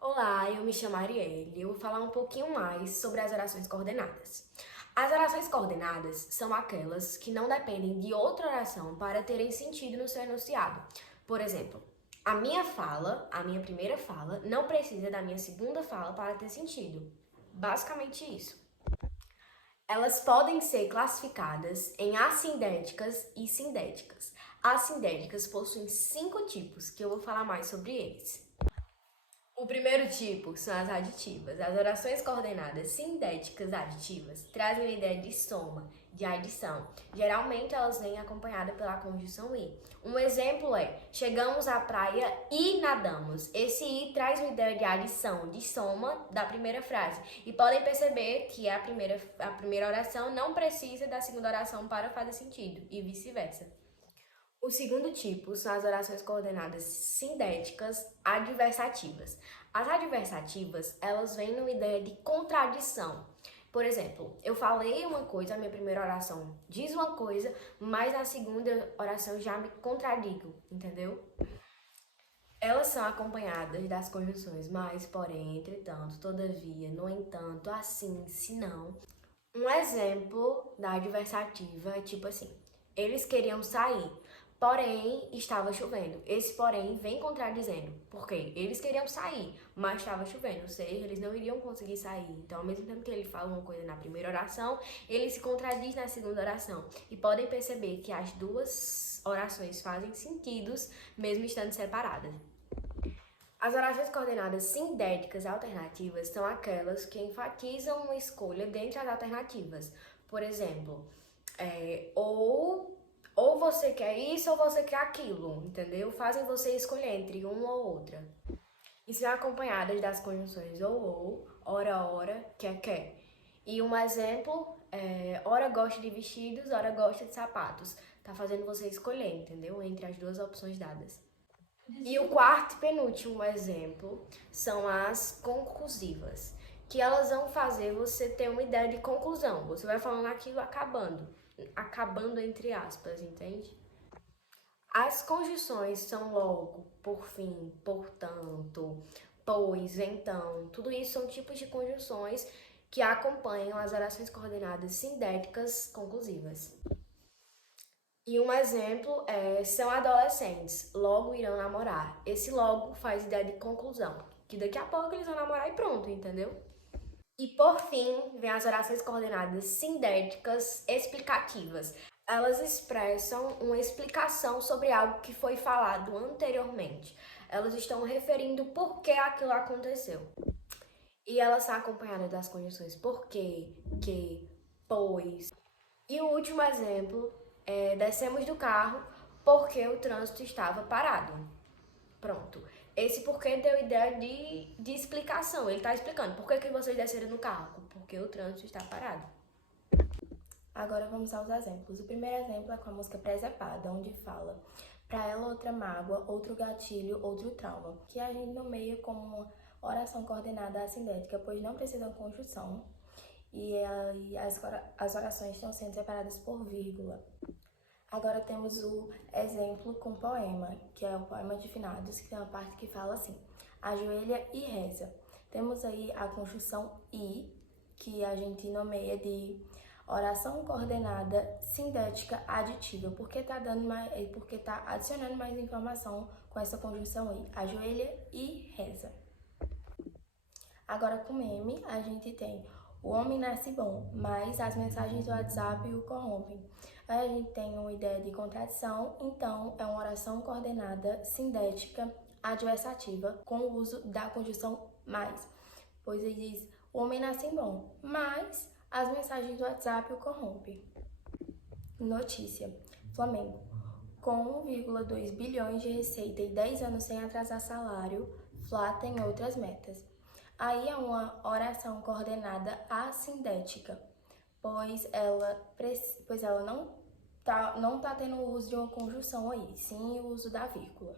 Olá, eu me chamo Arielle e eu vou falar um pouquinho mais sobre as orações coordenadas. As orações coordenadas são aquelas que não dependem de outra oração para terem sentido no seu enunciado. Por exemplo, a minha primeira fala, não precisa da minha segunda fala para ter sentido. Basicamente isso. Elas podem ser classificadas em assindéticas e sindéticas. As sindéticas possuem 5 tipos, que eu vou falar mais sobre eles. O primeiro tipo são as aditivas. As orações coordenadas sindéticas aditivas trazem a ideia de soma, de adição. Geralmente elas vêm acompanhadas pela conjunção i. Um exemplo é: chegamos à praia e nadamos. Esse i traz uma ideia de adição, de soma da primeira frase. E podem perceber que a primeira oração não precisa da segunda oração para fazer sentido, e vice-versa. O segundo tipo são as orações coordenadas sindéticas adversativas. As adversativas, elas vêm numa ideia de contradição. Por exemplo, eu falei uma coisa, a minha primeira oração diz uma coisa, mas na segunda oração já me contradigo, entendeu? Elas são acompanhadas das conjunções mas, porém, entretanto, todavia, no entanto, assim, se não. Um exemplo da adversativa é tipo assim: eles queriam sair, porém estava chovendo. Esse porém vem contradizendo, porque eles queriam sair, mas estava chovendo, ou seja, eles não iriam conseguir sair. Então, ao mesmo tempo que ele fala uma coisa na primeira oração, ele se contradiz na segunda oração. E podem perceber que as duas orações fazem sentidos, mesmo estando separadas. As orações coordenadas sindéticas alternativas são aquelas que enfatizam uma escolha dentre as alternativas. Por exemplo, ou você quer isso ou você quer aquilo, entendeu? Fazem você escolher entre uma ou outra. E são acompanhadas das conjunções ou, ora, quer. E um exemplo é: ora gosta de vestidos, ora gosta de sapatos. Tá fazendo você escolher, entendeu? Entre as duas opções dadas. E o quarto e penúltimo exemplo são as conclusivas, que elas vão fazer você ter uma ideia de conclusão. Você vai falando aquilo acabando entre aspas, entende? As conjunções são logo, por fim, portanto, pois, então. Tudo isso são tipos de conjunções que acompanham as orações coordenadas sindéticas conclusivas. E um exemplo é: são adolescentes, logo irão namorar. Esse logo faz ideia de conclusão, que daqui a pouco eles vão namorar e pronto, entendeu? E por fim, vem as orações coordenadas sindéticas explicativas. Elas expressam uma explicação sobre algo que foi falado anteriormente. Elas estão referindo por que aquilo aconteceu. E elas são acompanhadas das conjunções porque, que, pois. E o último exemplo é: descemos do carro porque o trânsito estava parado. Pronto. Esse porquê deu ideia de explicação. Ele está explicando por que vocês desceram no carro. Porque o trânsito está parado. Agora vamos aos exemplos. O primeiro exemplo é com a música Presepada, onde fala: pra ela outra mágoa, outro gatilho, outro trauma, que a gente nomeia como uma oração coordenada assindética, pois não precisa de conjunção, e as orações estão sendo separadas por vírgula. Agora temos o exemplo com poema, que é o poema de finados, que tem uma parte que fala assim: ajoelha e reza. Temos aí a conjunção i, que a gente nomeia de oração coordenada sindética aditiva, porque tá adicionando mais informação com essa conjunção i, ajoelha e reza. Agora com meme, a gente tem: o homem nasce bom, mas as mensagens do WhatsApp o corrompem. Aí a gente tem uma ideia de contradição, então é uma oração coordenada sindética adversativa com o uso da conjunção mais, pois ele diz: o homem nasce bom, mas as mensagens do WhatsApp o corrompem. Notícia: Flamengo: com 1,2 bilhões de receita e 10 anos sem atrasar salário, Fla tem outras metas. Aí é uma oração coordenada assindética, pois ela não tá tendo o uso de uma conjunção aí, sim o uso da vírgula.